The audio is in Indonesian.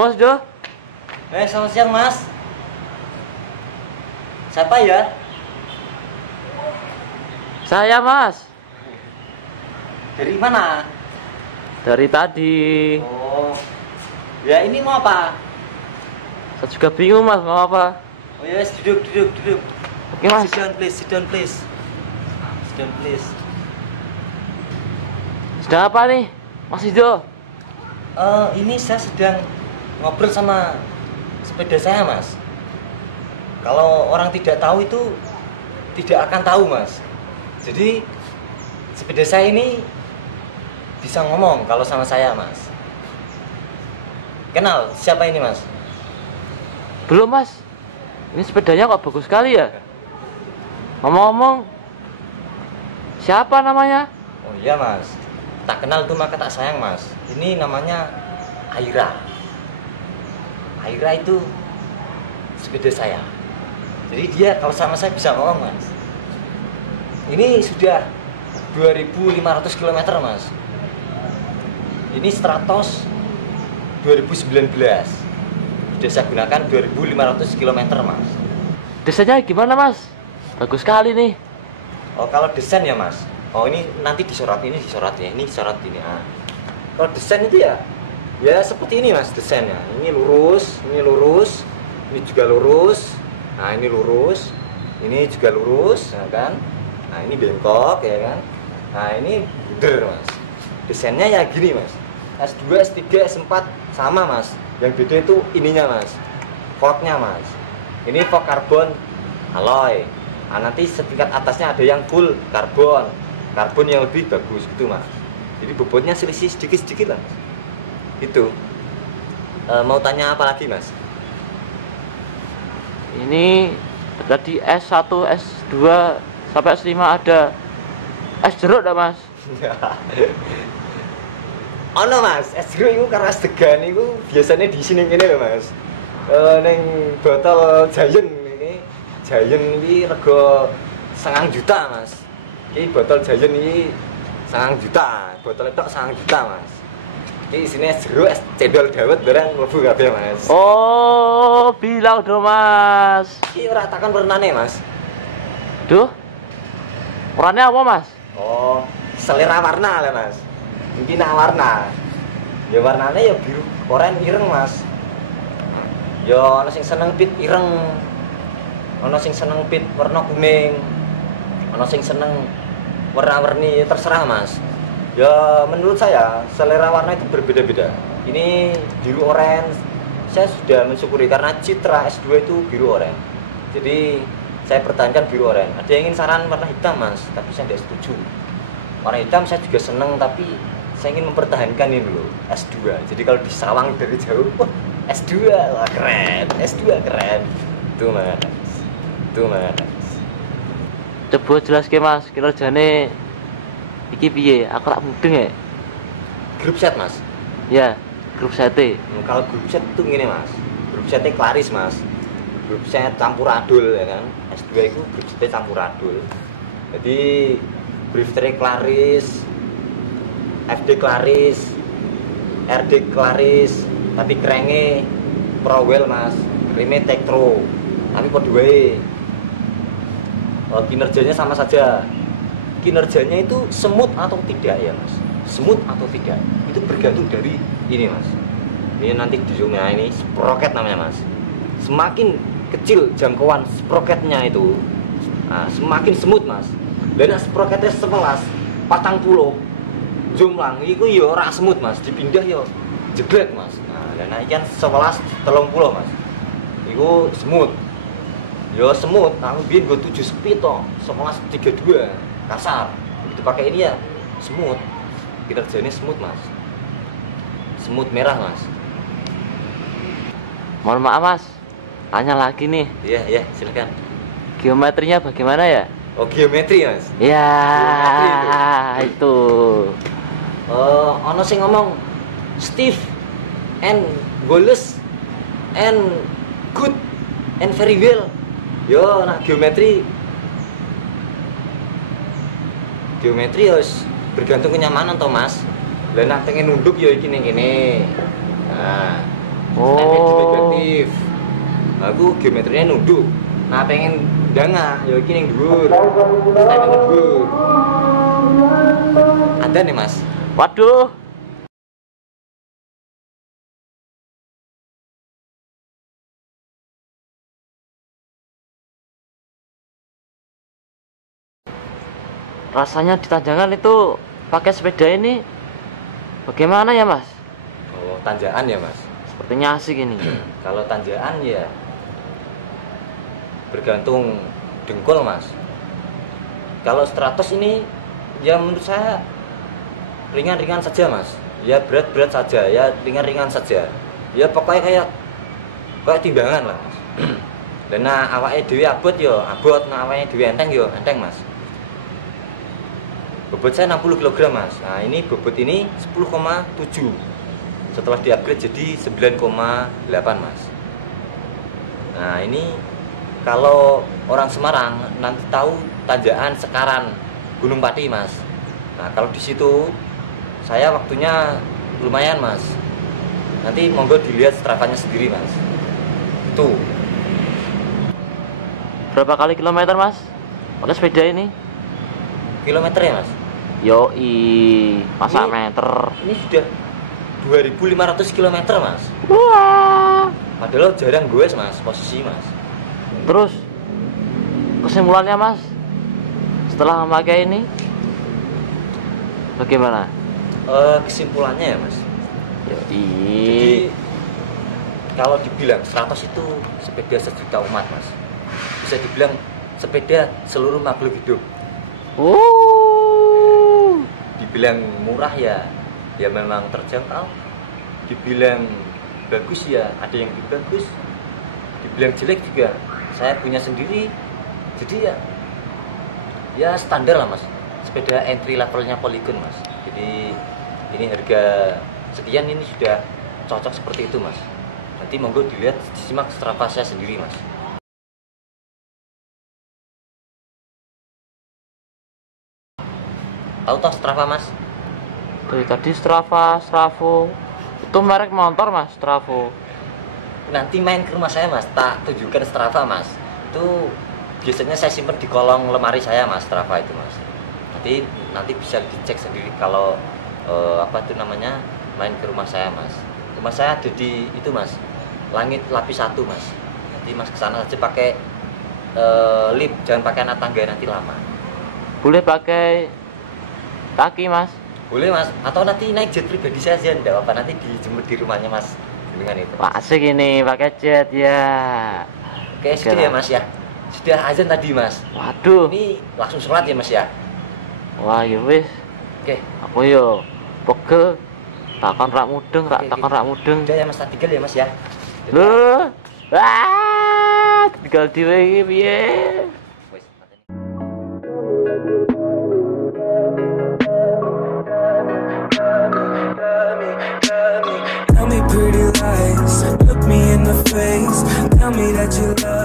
Mas Jo? Selamat siang Mas. Siapa ya? Saya Mas. Dari mana? Dari tadi. Oh, ya ini mau apa? Saya juga bingung Mas, mau apa? Oh ya, duduk. Oke Mas. Sit down please. Sedang apa nih, Mas Jo? Ini saya sedang ngobrol sama sepeda saya Mas. Kalau orang tidak tahu itu tidak akan tahu Mas. Jadi sepeda saya ini bisa ngomong kalau sama saya Mas. Kenal siapa ini Mas? Belum Mas. Ini sepedanya kok bagus sekali ya. Ngomong-ngomong, siapa namanya? Oh iya Mas, tak kenal tuh maka tak sayang Mas. Ini namanya Aira. Aira itu sepeda saya. Jadi dia kalau sama saya bisa ngomong Mas. Ini sudah 2.500 km Mas. Ini Stratos 2019. Sudah saya gunakan 2.500 km Mas. Desainnya gimana Mas? Bagus sekali nih. Oh kalau desain ya Mas. Oh ini nanti disorot, ini disorot ya. Ini disorot ini. Kalau desain itu ya seperti ini Mas desainnya. Ini lurus, ini juga lurus. Nah ini lurus, ini juga lurus, ya kan? Nah ini bengkok ya kan? Nah ini buder Mas. Desainnya ya gini Mas. S2, S3, S4 sama Mas. Yang beda itu ininya Mas. Forknya Mas. Ini fork karbon alloy. Nah, nanti setingkat atasnya ada yang full karbon yang lebih bagus gitu Mas. Jadi bobotnya selisih sedikit lah Mas. Itu mau tanya apa lagi Mas? Ini tadi S1, S2 sampai S5 ada es jeruk dah Mas? Ono Mas, es jeruk itu karena degan itu biasanya di sini ini loh Mas. Neng botol Giant ini rego 9 juta Mas. Ini botol Giant ini 9 juta, botol itu 9 juta Mas. Ini isinya es jeruk, es cendol dawet barang mlebu kabeh Mas. Oh, bilang dong Mas. Ini ratakan warnanya Mas. Duh, warnanya apa Mas? Oh, selera warna lah Mas. Mungkin warna. Ya warnanya ya biru, oranye ireng Mas. Ya ana sing seneng pit ireng. Ana sing seneng pit warna kuning. Ana sing seneng warna-warni, terserah Mas. Ya menurut saya selera warna itu berbeda-beda. Ini biru orange. Saya sudah mensyukuri karena citra S2 itu biru orange. Jadi saya pertahankan biru orange. Ada yang ingin saran warna hitam Mas, tapi saya tidak setuju. Warna hitam saya juga seneng, tapi saya ingin mempertahankan ini dulu S2. Jadi kalau disawang dari jauh, S2 wah keren, S2 keren. Itu Mas. Coba jelas ke Mas, kinerjane iki piye? Aku tak mudeng ya. Grup set Mas. Ya, grup sete. Kalau grup set itu gini Mas. Grup setnya Klaris Mas. Grup set campur adul ya kan. S2 itu grup setnya campur adul. Jadi drifter Klaris, FD Klaris, RD Klaris, tapi kerenge Prowell Mas, remnya Tektro, tapi kode wae. Kinerjanya sama saja. Kinerjanya itu semut atau tidak ya Mas? Semut atau tidak? Itu bergantung dari ini Mas. Ini nanti di zoom ya, ini sprocket namanya Mas. Semakin kecil jangkauan sprocketnya itu, nah, semakin semut Mas. Dan sprocketnya 11, 40 jumlah itu ya ora semut Mas, dipindah ya jeglek Mas. Nah, dan ikan 11 30 Mas. Iku semut. Ya semut, aku biyen go 7 speed to, 11 32 kasar. Begitu pakai ini ya semut. Kinerjanya semut Mas. Semut merah Mas. Mohon maaf Mas, tanya lagi nih. Iya, silakan. Geometrinya bagaimana ya? Oh, geometri Mas. Ya, Geometri itu. Ono sing ngomong Steve and goalless and good and very well. Yo, nah geometri harus bergantung kenyamanan toh Mas. Lah nak pengen nunduk yo iki ning kene. Nah, negatif. Aku geometrinya nunduk. Nah pengen danga, ya iki ning dhuwur. Pengen dhuwur. Ada nih mas. Waduh. Rasanya di tanjakan itu pakai sepeda ini bagaimana ya mas? Oh tanjakan ya mas. Sepertinya asik ini. Kalau tanjakan ya bergantung dengkul mas. Kalau 100 ini ya menurut saya ringan-ringan saja mas. Ya berat-berat saja, ya ringan-ringan saja. Ya pokoknya kayak timbangan lah mas. Dan nah awake dhewe abot yo abot, nah awake dhewe enteng yo enteng mas. Bobot saya 60 kg mas. Nah ini bobot ini 10,7. Setelah di-upgrade jadi 9,8 mas. Nah ini kalau orang Semarang nanti tahu tanjakan Sekaran Gunung Pati mas. Nah kalau di situ saya waktunya lumayan mas. Nanti monggo dilihat strafanya sendiri mas. Tuh. Berapa kali kilometer mas pakai sepeda ini? Kilometer ya mas? Yoi, masa Ini- meter. Ini sudah 2.500 km mas. Wah. Padahal jarang gue mas posisi mas. Terus kesimpulannya mas, setelah memakai ini bagaimana? Kesimpulannya ya mas. Yoi. Jadi kalau dibilang 100 itu sepeda sejuta umat mas. Bisa dibilang sepeda seluruh makhluk hidup. Dibilang murah ya memang terjangkau. Dibilang bagus ya ada yang lebih bagus. Dibilang jelek juga saya punya sendiri. Jadi ya standar lah mas. Sepeda entry levelnya Polygon mas. Jadi ini harga sekian ini sudah cocok seperti itu mas. Nanti monggo dilihat disimak Strava saya sendiri mas. Tahu toh Strava mas? Dari tadi Stravo itu merek motor mas, Stravo. Nanti main ke rumah saya mas, tak tunjukkan Strava mas. Itu biasanya saya simpan di kolong lemari saya mas, Strava itu mas. Nanti bisa dicek sendiri kalau apa itu namanya main ke rumah saya mas. Rumah saya ada di itu mas, Langit Lapis 1 mas. Nanti mas kesana aja pakai lift, jangan pakai anak tangga nanti lama. Boleh pakai kaki mas? Boleh mas, atau nanti naik jet pribadi saya aja, enggak apa nanti dijemput di rumahnya mas dengan itu. Wah asik ini pakai jet ya. Oke sudah ya mas ya, sudah azan tadi mas. Waduh. Ini langsung sholat ya mas ya. Wah ya wis. Oke. Aku yo pegel. Takon rak mudeng, Oke, takon rak mudeng. Udah ya mas, tak tinggal ya mas ya. Loh. Wah, tinggal dhewe iki piye? Wes, Tell me pretty lies, look me in the face. Tell me that you love